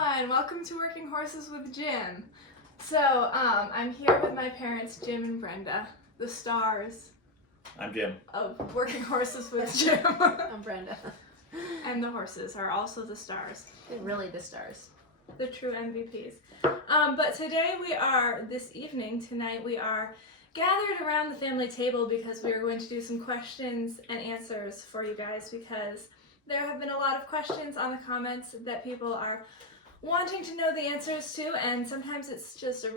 everyone, welcome to Working Horses with Jim. So, I'm here with my parents, Jim and Brenda, the stars I'm Jim. of Working Horses with Jim. I'm Brenda. And the horses are also the stars. They're really the stars. The true MVPs. But today tonight we are gathered around the family table because we are going to do some questions and answers for you guys, because there have been a lot of questions on the comments that people are wanting to know the answers to, and sometimes it's just a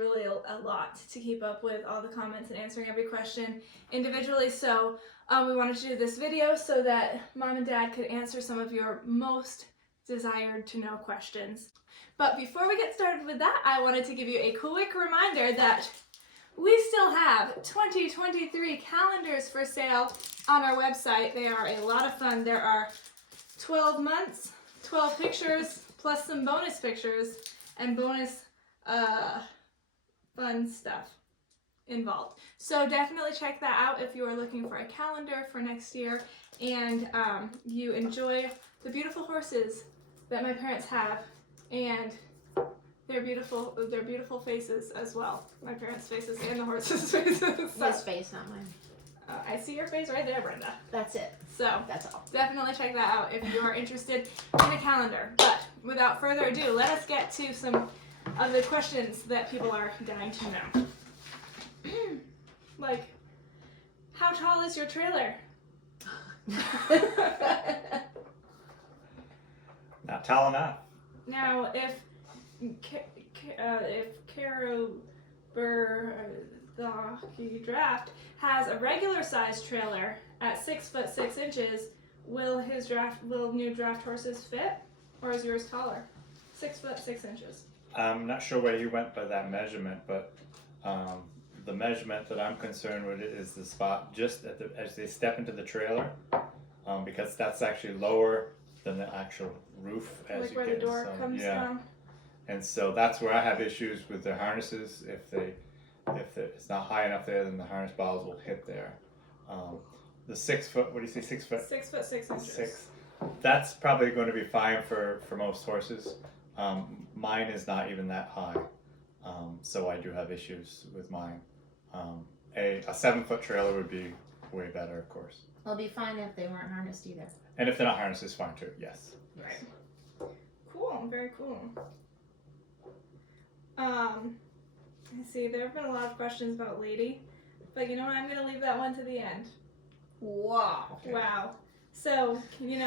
lot to keep up with all the comments and answering every question individually. So we wanted to do this video so that Mom and Dad could answer some of your most desired to know questions. But before we get started with that, I wanted to give you a quick reminder that we still have 2023 calendars for sale on our website. They are a lot of fun. There are 12 months, 12 pictures, plus some bonus pictures and bonus fun stuff involved. So definitely check that out if you are looking for a calendar for next year and you enjoy the beautiful horses that my parents have and their beautiful faces as well. My parents' faces and the horses' faces. So, His face, not mine. I see your face right there, Brenda. That's it. So That's all. definitely check that out if you are interested in a calendar. But without further ado, let us get to some of the questions that people are dying to know. Like, how tall is your trailer? Not tall enough. Now, if the draft has a regular sized trailer at 6 foot 6 inches, will new draft horses fit, or is yours taller? 6 foot 6 inches. I'm not sure where you went by that measurement, but the measurement that I'm concerned with is the spot just as they step into the trailer, because that's actually lower than the actual roof as Like you where get the door some, comes from. And so that's where I have issues with the harnesses. If it's not high enough there, then the harness balls will hit there. The 6 foot, what do you say, 6 foot? 6 foot 6 inches. 6. That's probably going to be fine for most horses. Mine is not even that high, so I do have issues with mine. A 7 foot trailer would be way better, of course. It'll be fine if they weren't harnessed either. And if they're not harnessed, it's fine too, yes. Right. Cool, very cool. I see there have been a lot of questions about Lady, but you know what, I'm going to leave that one to the end. Wow. Wow. So,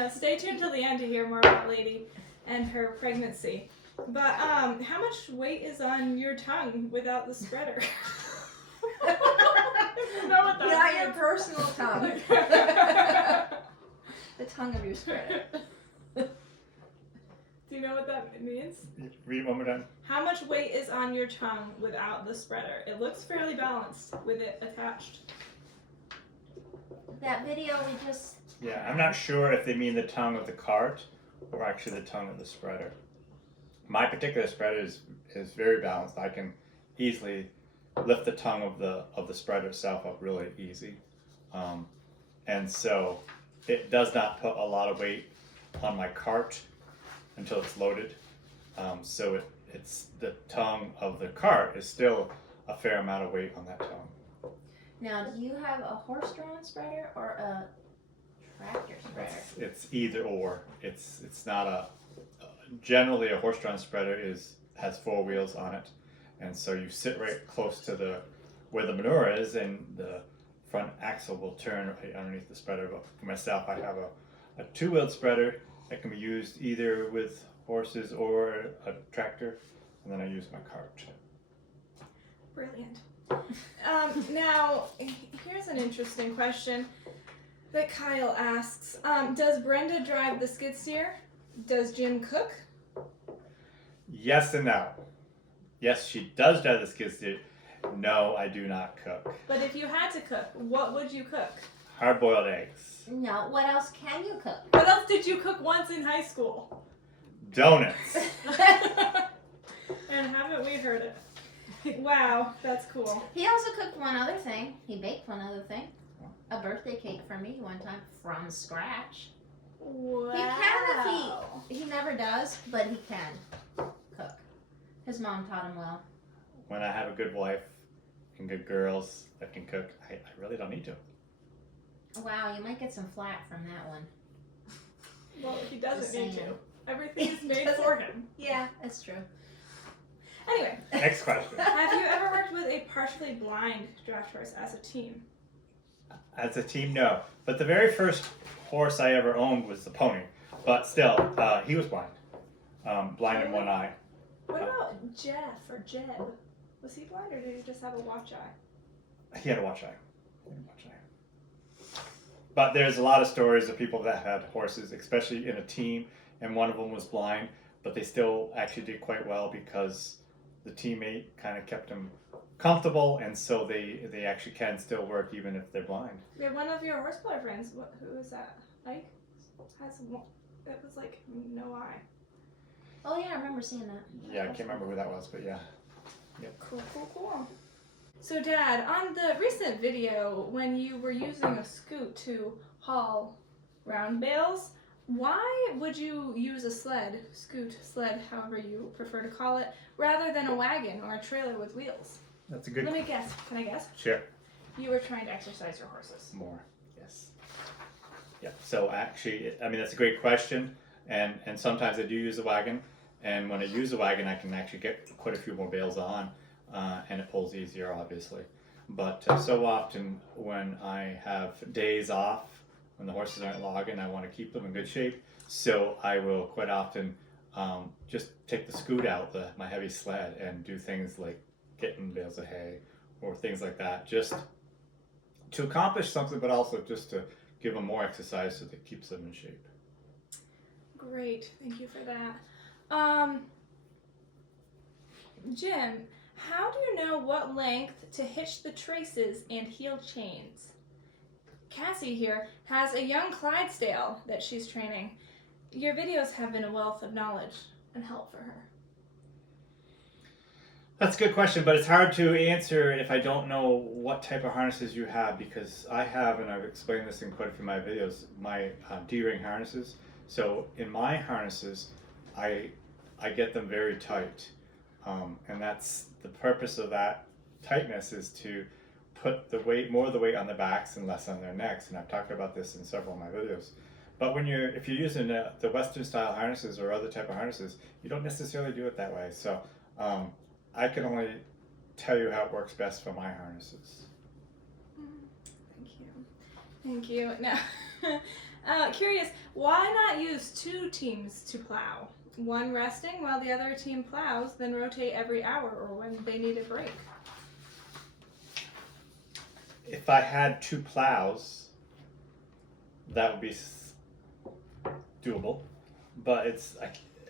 stay tuned till the end to hear more about Lady and her pregnancy. But how much weight is on your tongue without the spreader? I don't know what that Not means. your personal tongue. The tongue of your spreader. Do you know what that means? Read one more time. How much weight is on your tongue without the spreader? It looks fairly balanced with it attached. That video we just... Yeah, I'm not sure if they mean the tongue of the cart or actually the tongue of the spreader. My particular spreader is very balanced. I can easily lift the tongue of the spreader itself up really easy. And so it does not put a lot of weight on my cart until it's loaded. So it's the tongue of the cart is still a fair amount of weight on that tongue. Now, do you have a horse-drawn spreader or a tractor spreader? It's either or. It's not generally a horse-drawn spreader has 4 wheels on it, and so you sit right close to where the manure is, and the front axle will turn right underneath the spreader. But for myself, I have a 2-wheeled spreader that can be used either with horses or a tractor, and then I use my cart. Brilliant. Now, here's an interesting question that Kyle asks. Does Brenda drive the skid steer? Does Jim cook? Yes and no. Yes, she does drive the skid steer. No, I do not cook. But if you had to cook, what would you cook? Hard-boiled eggs. No, what else can you cook? What else did you cook once in high school? Donuts. And haven't we heard it? Wow, that's cool. He also cooked one other thing. He baked one other thing. A birthday cake for me one time from scratch. Wow. He can if he never does, but he can. His mom taught him well. When I have a good wife and good girls that can cook, I really don't need to. Wow, you might get some flack from that one. Well, he doesn't Just need to. saying. Everything is made for him. Yeah, that's true. Anyway, Next question. have you ever worked with a partially blind draft horse as a team? As a team, no. But the very first horse I ever owned was the pony. But still, he was blind. Blind in one eye. What about Jeff or Jeb? Was he blind or did he just have a watch eye? He had a watch eye. But there's a lot of stories of people that had horses, especially in a team, and one of them was blind, but they still actually did quite well because the teammate kind of kept them comfortable, and so they actually can still work even if they're blind. Yeah, one of your horsepower friends, who is that? Ike? Has one, it was like no eye. Oh yeah, I remember seeing that. Yeah, I can't remember who that was, but yeah. Cool. So Dad, on the recent video when you were using a scoot to haul round bales, why would you use a scoot sled, however you prefer to call it, rather than a wagon or a trailer with wheels? That's a good Let me guess. Can I guess? Sure. You were trying to exercise your horses. More, yes. Yeah, so actually, I mean, that's a great question, and sometimes I do use a wagon, and when I use a wagon, I can actually get quite a few more bales on, and it pulls easier, obviously. But so often when I have days off, when the horses aren't logging, I want to keep them in good shape, so I will quite often just take the scoot out, my heavy sled, and do things like getting bales of hay or things like that, just to accomplish something, but also just to give them more exercise so that it keeps them in shape. Great, thank you for that. Jim, how do you know what length to hitch the traces and heel chains? Cassie here has a young Clydesdale that she's training. Your videos have been a wealth of knowledge and help for her. That's a good question, but it's hard to answer if I don't know what type of harnesses you have, because I have, and I've explained this in quite a few of my videos, my D-ring harnesses. So in my harnesses, I get them very tight, and that's the purpose of that tightness, is to put the weight, more of the weight on their backs and less on their necks, and I've talked about this in several of my videos. But if you're using the Western style harnesses or other type of harnesses, you don't necessarily do it that way. So I can only tell you how it works best for my harnesses. Thank you. Now, curious, why not use two teams to plow? One resting while the other team plows, then rotate every hour or when they need a break. If I had two plows, that would be doable, but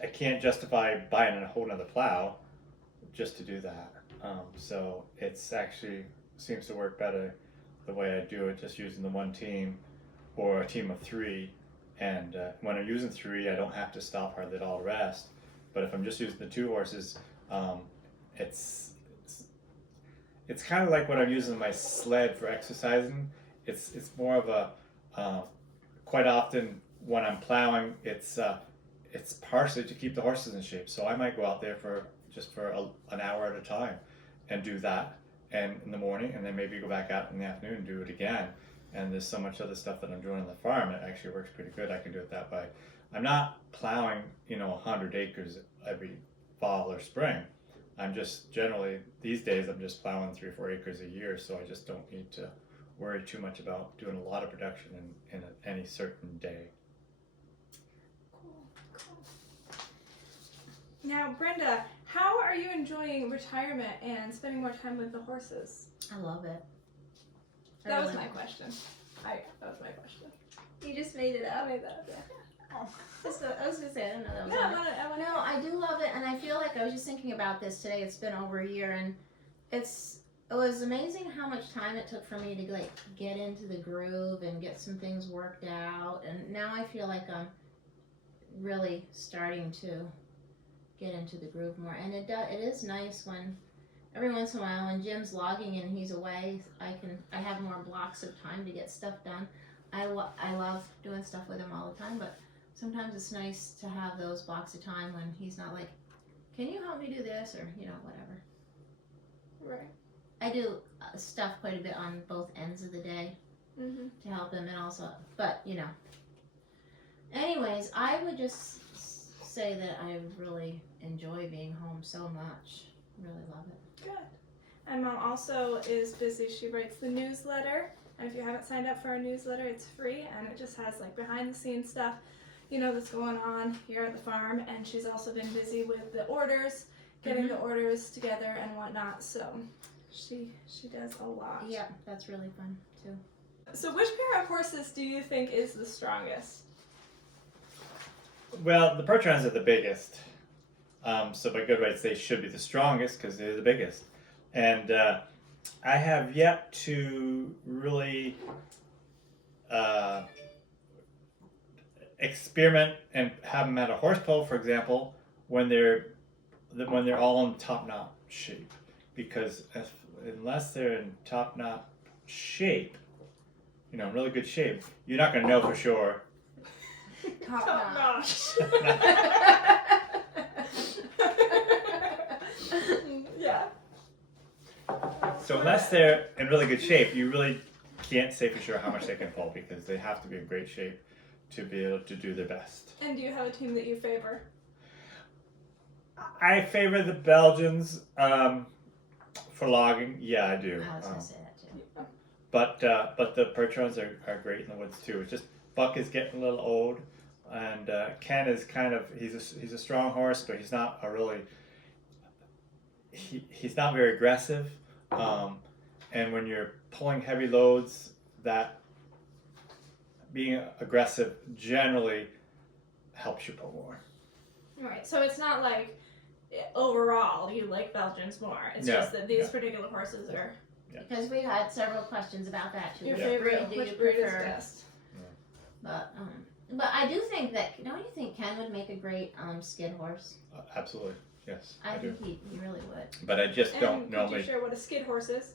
I can't justify buying a whole nother plow just to do that. So it's actually seems to work better the way I do it, just using the one team or a team of three. And when I'm using three, I don't have to stop hardly at all to rest. But if I'm just using the two horses, it's kind of like when I'm using my sled for exercising. It's more of a quite often when I'm plowing, it's partially to keep the horses in shape. So I might go out there for an hour at a time and do that, and in the morning, and then maybe go back out in the afternoon and do it again. And there's so much other stuff that I'm doing on the farm, it actually works pretty good. I can do it that way. I'm not plowing 100 acres every fall or spring. I'm just generally, these days, I'm just plowing 3 or 4 acres a year, so I just don't need to worry too much about doing a lot of production in any certain day. Cool. Now, Brenda, how are you enjoying retirement and spending more time with the horses? I love it. That was my question. That was my question. You just made it up. I made that up, yeah. Oh, I was gonna say, I didn't know that was No, on I want to. No, I do love it, and I feel like I was just thinking about this today. It's been over a year, and it was amazing how much time it took for me to like get into the groove and get some things worked out. And now I feel like I'm really starting to get into the groove more. And it is nice when every once in a while when Jim's logging and he's away, I have more blocks of time to get stuff done. I love doing stuff with him all the time, but sometimes it's nice to have those blocks of time when he's not like can you help me do this, or whatever. Right. I do stuff quite a bit on both ends of the day to help him, and also, but anyways, I would just say that I really enjoy being home so much. Really love it. Good. And Mom also is busy. She writes the newsletter. And if you haven't signed up for our newsletter, it's free. And it just has like behind the scenes stuff, that's going on here at the farm. And she's also been busy with the orders, getting the orders together and whatnot. So she does a lot. Yeah, that's really fun too. So which pair of horses do you think is the strongest? Well, the Percherons are the biggest. So by good rights, they should be the strongest because they're the biggest. And I have yet to really experiment and have them at a horse pull, for example, when they're all in top-knot shape. Because unless they're in top-knot shape, really good shape, you're not going to know for sure. Top notch. Yeah. So unless they're in really good shape, you really can't say for sure how much they can pull because they have to be in great shape to be able to do their best. And do you have a team that you favor? I favor the Belgians for logging. Yeah, I do. I was going to say that too. But the Percherons are great in the woods too. It's just Buck is getting a little old, and Ken is he's a strong horse, but he's not a really he's not very aggressive. And when you're pulling heavy loads, that being aggressive generally helps you pull more. Right. So it's not like overall you like Belgians more. It's just that these particular horses are. Yeah. Because we had several questions about that too. Your Which favorite? breed do you Which breed is prefer? best? But I do think that, don't you think Ken would make a great skid horse? Absolutely, yes. I do. think he really would. But I just don't And normally. could you share what a skid horse is?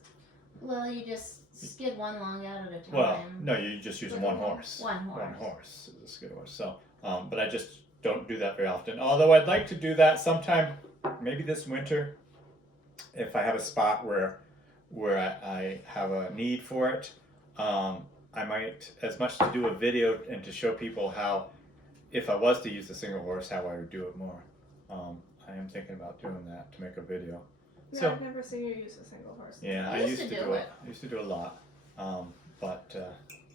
Well, you just skid one long out at a time. Well, no, you just use one horse. One horse. One horse is a skid horse. So, but I just don't do that very often. Although I'd like to do that sometime, maybe this winter, if I have a spot where I have a need for it. I might, as much to do a video and to show people how, if I was to use a single horse, how I would do it more. I am thinking about doing that to make a video. No, So, I've never seen you use a single horse. yeah, I I used to do it. I used to do a lot, but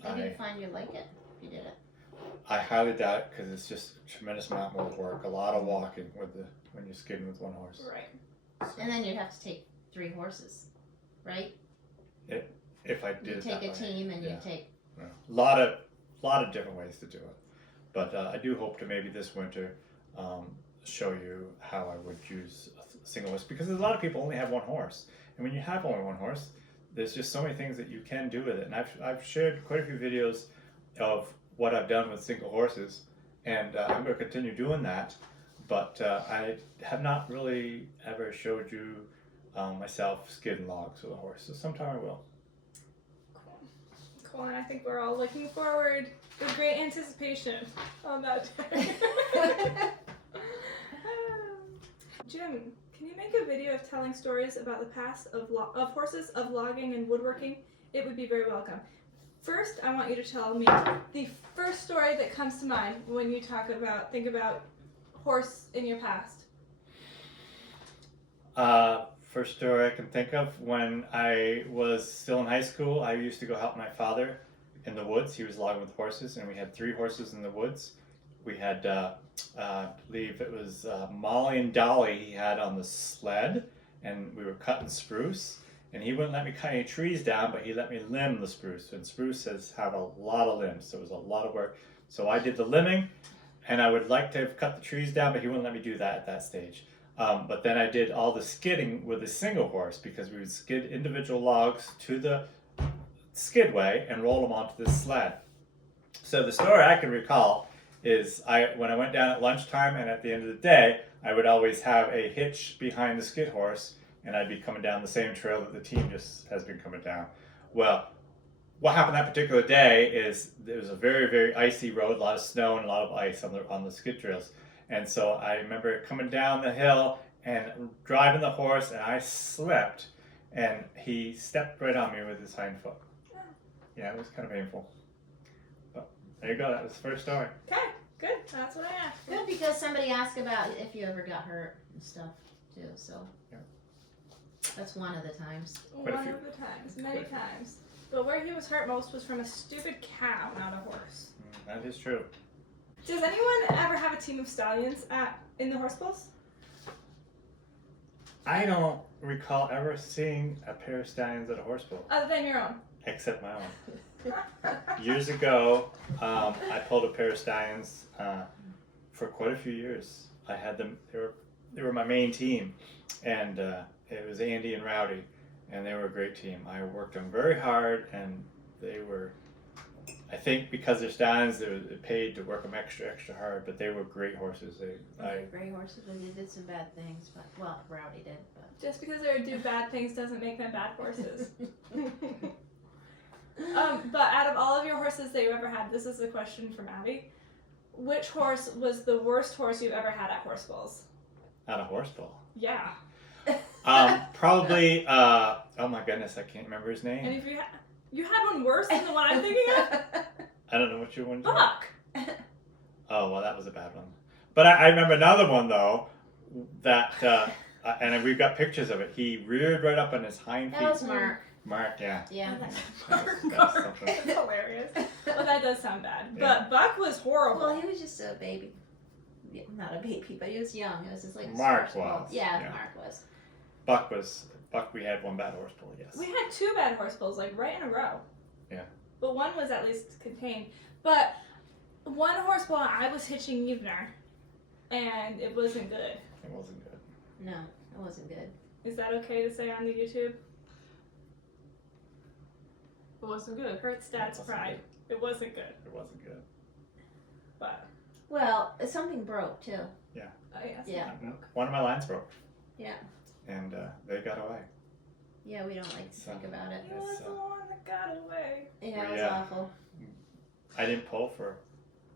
I didn't find you like it if you did it. I highly doubt it because it's just a tremendous amount more work, a lot of walking when you're skidding with one horse. Right. And then you'd have to take 3 horses, right? If I did You it take that a way. team and Yeah. you take. Yeah. A lot of different ways to do it, but I do hope to maybe this winter show you how I would use a single horse because there's a lot of people only have one horse, and when you have only one horse, there's just so many things that you can do with it. And I've shared quite a few videos of what I've done with single horses, and I'm going to continue doing that. But I have not really ever showed you myself skidding logs with a horse, so sometime I will. Cool, and I think we're all looking forward with great anticipation on that day. Jim, can you make a video of telling stories about the past of horses, of logging and woodworking? It would be very welcome. First, I want you to tell me the first story that comes to mind when you think about horse in your past. First story I can think of, when I was still in high school, I used to go help my father in the woods. He was logging with horses, and we had 3 horses in the woods. We had, I believe it was Molly and Dolly he had on the sled, and we were cutting spruce. And he wouldn't let me cut any trees down, but he let me limb the spruce. And spruce have a lot of limbs, so it was a lot of work. So I did the limbing, and I would like to have cut the trees down, but he wouldn't let me do that at that stage. But then I did all the skidding with a single horse because we would skid individual logs to the skidway and roll them onto the sled. So the story I can recall is when I went down at lunchtime and at the end of the day, I would always have a hitch behind the skid horse, and I'd be coming down the same trail that the team just has been coming down. Well, what happened that particular day is there was a very, very icy road, a lot of snow and a lot of ice on the skid trails. And so I remember coming down the hill, and driving the horse, and I slipped, and he stepped right on me with his hind foot. Oh. Yeah, it was kind of painful. But there you go. That was the first story. Okay, good. That's what I asked. Good, because somebody asked about if you ever got hurt and stuff too. So Yeah. that's one of the times. Quite a One few. of the times, many times. But where he was hurt most was from a stupid cow, not a horse. That is true. Does anyone ever have a team of stallions in the horse bulls? I don't recall ever seeing a pair of stallions at a horse bowl, Other than your own. except my own. Years ago, I pulled a pair of stallions for quite a few years. I had them; they were my main team, and it was Andy and Rowdy, and they were a great team. I worked them very hard, and they were. I think because they're stallions, they were paid to work them extra hard, but they were great horses. They're great horses, but they did some bad things. But well, Rowdy did. But Just because they do bad things doesn't make them bad horses. But out of all of your horses that you ever had, this is a question from Abby. Which horse was the worst horse you've ever had at horse bulls? At a horse bowl. Yeah. Probably. Oh my goodness, I can't remember his name. And if you had one worse than the one I'm thinking of? I don't know what you wanted. Buck. Oh well, that was a bad one. But I remember another one though, that and we've got pictures of it. He reared right up on his hind feet. that was Mark. Mark, yeah. Yeah. That's That's something. hilarious. Well, that does sound bad. Yeah. But Buck was horrible. Well, he was just a baby. Yeah, not a baby, but he was young. It was just like his Mark first bull. was, Yeah, yeah. Mark was. Buck. We had one bad horse bull. Yes. We had two bad horse bulls, like right in a row. Yeah. But one was at least contained. But one horse bull, I was hitching Evener, and it wasn't good. It wasn't good. No, it wasn't good. Is that okay to say on the YouTube? It wasn't good. Hurts Dad's It wasn't pride. It wasn't good. It wasn't good. But, Well, something broke too. oh yes. Yeah. One of my lines broke. Yeah. And they got away. Yeah, we don't like to think about it. He was the one that got away. Yeah, it was Yeah. awful. I didn't pull for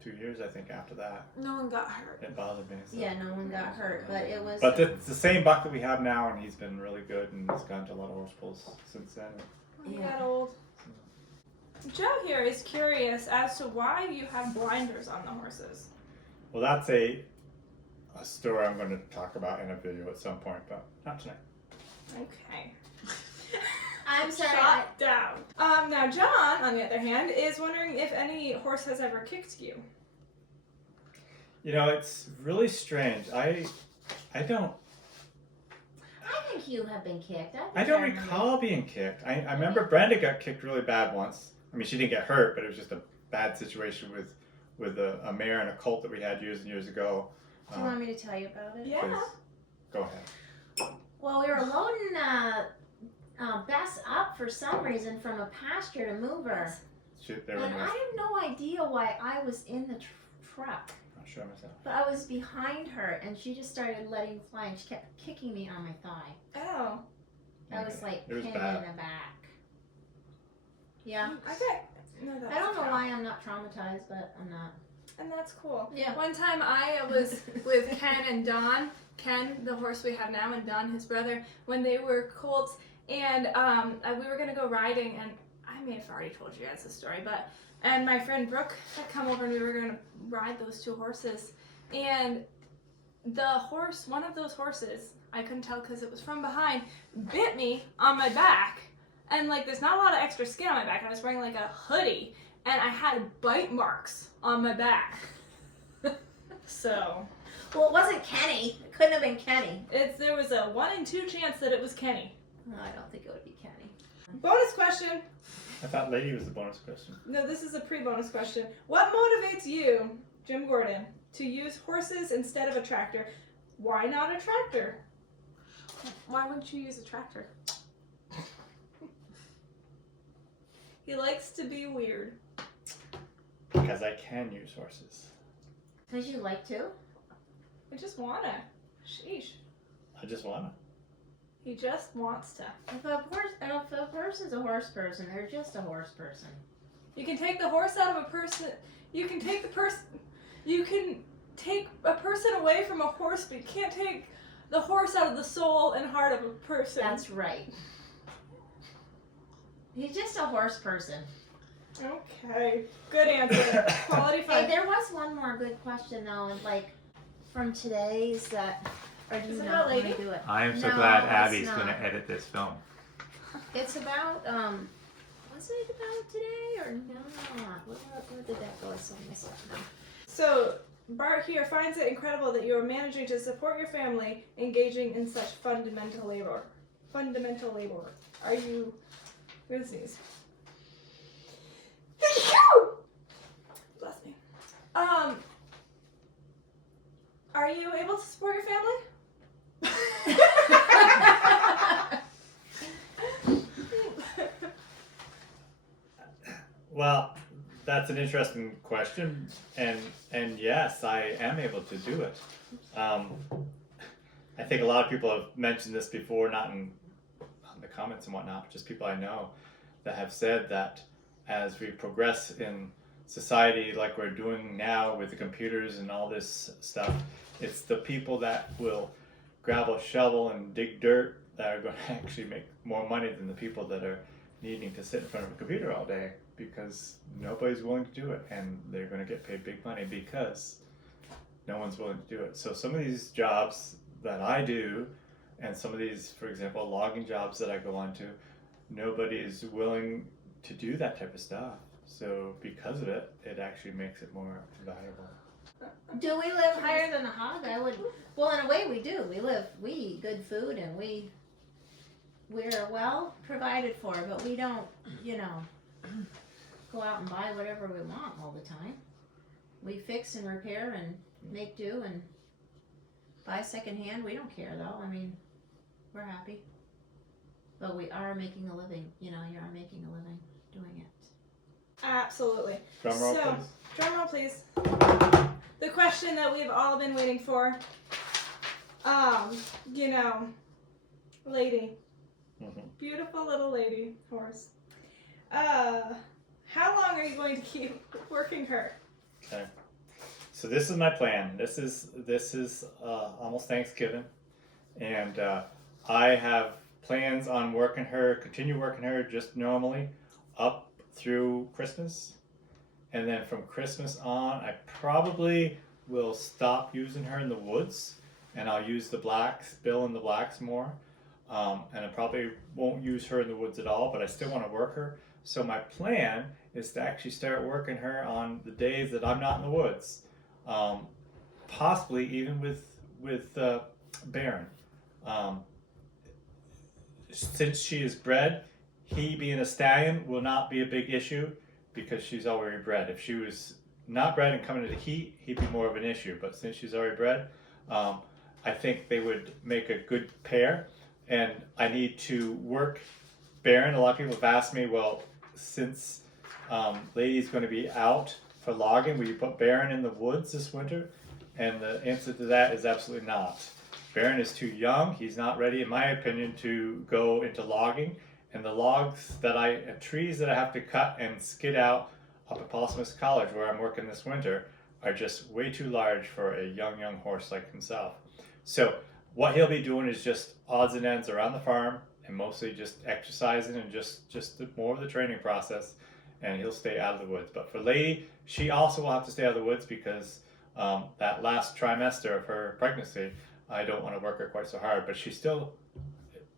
2 years, I think, after that. No one got hurt. It bothered me. So. Yeah, no one got hurt, but it was. But it's the same buck that we have now, and he's been really good, and he's gone to a lot of horse pulls since then. He Yeah. got old. Joe here is curious as to why you have blinders on the horses. Well, that's a story I'm going to talk about in a video at some point, but not tonight. Okay. I'm sorry. Shot down. Now John, on the other hand, is wondering if any horse has ever kicked you. You know, it's really strange. I don't I think you have been kicked. I don't recall being kicked. I remember Brenda got kicked really bad once. I mean, she didn't get hurt, but it was just a bad situation with a mare and a colt that we had years and years ago. Do you want me to tell you about it? Yeah. Please, go ahead. Well, we were loading Bess up for some reason from a pasture to move her. They were And I have no idea why I was in the truck. not sure myself. But I was behind her, and she just started letting fly, and she kept kicking me on my thigh. Oh. I was like It was pinned bad. in the back. Yeah. Okay. No, that's I don't know fine. why I'm not traumatized, but I'm not. And that's cool. Yeah. One time I was with Ken and Don. Ken, the horse we have now, and Don, his brother, when they were colts, and we were gonna go riding, and I may have already told you guys this story, and my friend Brooke had come over, and we were gonna ride those two horses, and one of those horses, I couldn't tell because it was from behind, bit me on my back, and like there's not a lot of extra skin on my back, and I was wearing like a hoodie, and I had bite marks on my back. So. Well, it wasn't Kenny. It couldn't have been Kenny. There was a 1 in 2 chance that it was Kenny. No, I don't think it would be Kenny. Bonus question. I thought lady was the bonus question. No, this is a pre-bonus question. What motivates you, Jim Gordon, to use horses instead of a tractor? Why not a tractor? Why wouldn't you use a tractor? He likes to be weird. Because I can use horses. Because you like to? I just wanna. Sheesh. I just wanna. He just wants to. If a person's a horse person, they're just a horse person. You can take the horse out of a person. You can take the person. You can take a person away from a horse, but you can't take the horse out of the soul and heart of a person. That's right. He's just a horse person. Okay. Good answer. Quality Hey, 5. there was one more good question though, like from today's that. Or do Is you it not about want Lady? to do it? I am so No, glad it's Abby's not. going to edit this film. It's about was it about today or no? Where did that go? I saw myself now. So, Bart here finds it incredible that you are managing to support your family, engaging in such fundamental labor. Fundamental labor. Are you... Good sneeze. Bless me. Are you able to support your family? Well, that's an interesting question, and yes, I am able to do it. I think a lot of people have mentioned this before, not in the comments and whatnot, but just people I know that have said that as we progress in society like we're doing now with the computers and all this stuff, it's the people that will grab a shovel and dig dirt that are going to actually make more money than the people that are needing to sit in front of a computer all day, because nobody's willing to do it, and they're going to get paid big money because no one's willing to do it. So some of these jobs that I do, and some of these, for example, logging jobs that I go on to, nobody is willing to do that type of stuff. So because of it, it actually makes it more valuable. Do we live higher than a hog? I would. Well, in a way, we do. We eat good food, and we're well provided for. But we don't, go out and buy whatever we want all the time. We fix and repair and make do and buy secondhand. We don't care though. I mean, we're happy. But we are making a living. You are making a living doing it. Absolutely. Drum roll, So, please. drum roll, please. The question that we've all been waiting for. Lady. Mhm. Beautiful little lady horse. How long are you going to keep working her? Okay. So this is my plan. This is almost Thanksgiving, and I have plans on continue working her just normally up through Christmas, and then from Christmas on, I probably will stop using her in the woods, and I'll use the blacks, Bill and the blacks more, and I probably won't use her in the woods at all, but I still want to work her. So my plan is to actually start working her on the days that I'm not in the woods, possibly even with Baron. Since she is bred, he being a stallion will not be a big issue because she's already bred. If she was not bred and coming into heat, he'd be more of an issue. But since she's already bred, I think they would make a good pair. And I need to work Baron. A lot of people have asked me, well, since Lady's going to be out for logging, will you put Baron in the woods this winter? And the answer to that is absolutely not. Baron is too young. He's not ready, in my opinion, to go into logging. And the trees that I have to cut and skid out up at Paul Smith College, where I'm working this winter, are just way too large for a young horse like himself. So what he'll be doing is just odds and ends around the farm, and mostly just exercising and just more of the training process, and he'll stay out of the woods. But for Lady, she also will have to stay out of the woods because that last trimester of her pregnancy, I don't want to work her quite so hard, but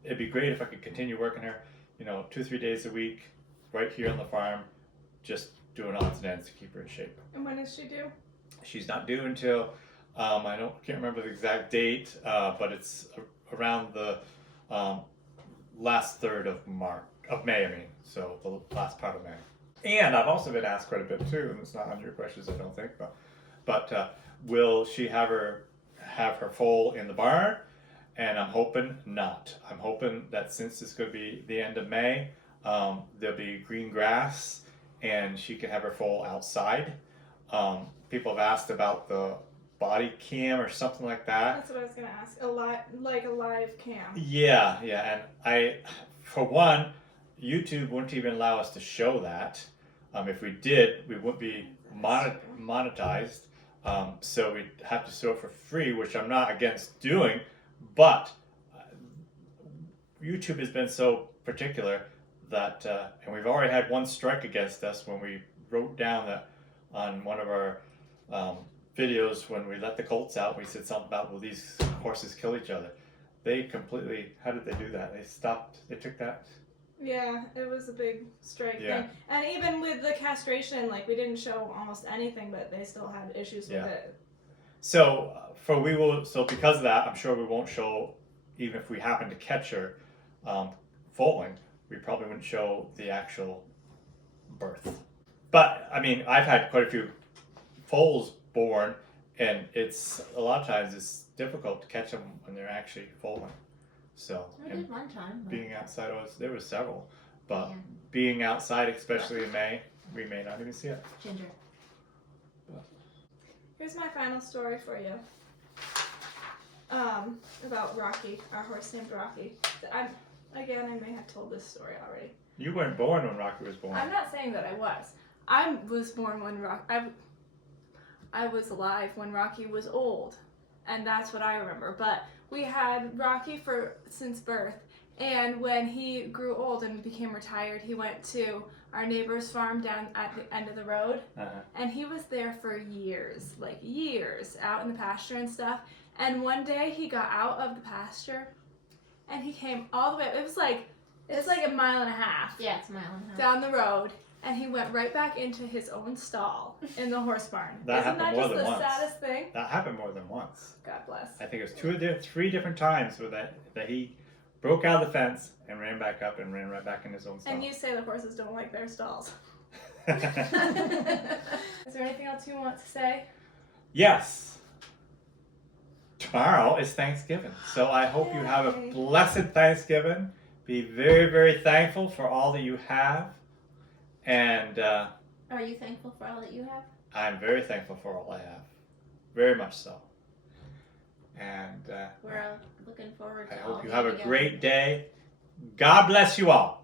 it'd be great if I could continue working her, 2-3 days a week right here on the farm, just doing odds and ends to keep her in shape. And when is she due? She's not due until, can't remember the exact date, but it's around the last third of May, so the last part of May. And I've also been asked quite a bit too, and it's not on your questions, I don't think, but will she have her foal in the barn? And I'm hoping not. I'm hoping that since it's going to be the end of May, there'll be green grass, and she can have her foal outside. People have asked about the body cam or something like that. That's what I was going to ask. A live cam. Yeah, and for one, YouTube wouldn't even allow us to show that. If we did, we wouldn't be monetized. So we'd have to show it for free, which I'm not against doing, But YouTube has been so particular that, and we've already had one strike against us when we wrote down that on one of our videos when we let the colts out, we said something about, will these horses kill each other? They completely, how did they do that? They stopped, they took that. Yeah, it was a big strike thing. And even with the castration, like we didn't show almost anything, but they still had issues with it. So because of that, I'm sure we won't show, even if we happen to catch her foaling, we probably wouldn't show the actual birth. But I mean, I've had quite a few foals born, and it's a lot of times it's difficult to catch them when they're actually foaling. So I did one time. But... being outside, there were several, but being outside, especially in May, we may not even see it. Ginger. Here's my final story for you. About Rocky, our horse named Rocky. I may have told this story already. You weren't born when Rocky was born. I'm not saying that I was. I was born when I was alive when Rocky was old, and that's what I remember. But we had Rocky since birth, and when he grew old and became retired, he went to our neighbor's farm down at the end of the road, and he was there for years, like years, out in the pasture and stuff. And one day he got out of the pasture, and he came all the way. It's like a mile and a half. Yeah, it's a mile and a half down the road. And he went right back into his own stall in the horse barn. Isn't that just the saddest thing? That happened more than once. God bless. I think it was 3 different times where that he broke out of the fence and ran back up and ran right back in his own stall. And you say the horses don't like their stalls. Is there anything else you want to say? Yes. Tomorrow is Thanksgiving. So I hope you have a blessed Thanksgiving. Be very, very thankful for all that you have. And are you thankful for all that you have? I'm very thankful for all I have. Very much so. And we're looking forward to I all hope you have a together. great day. God bless you all.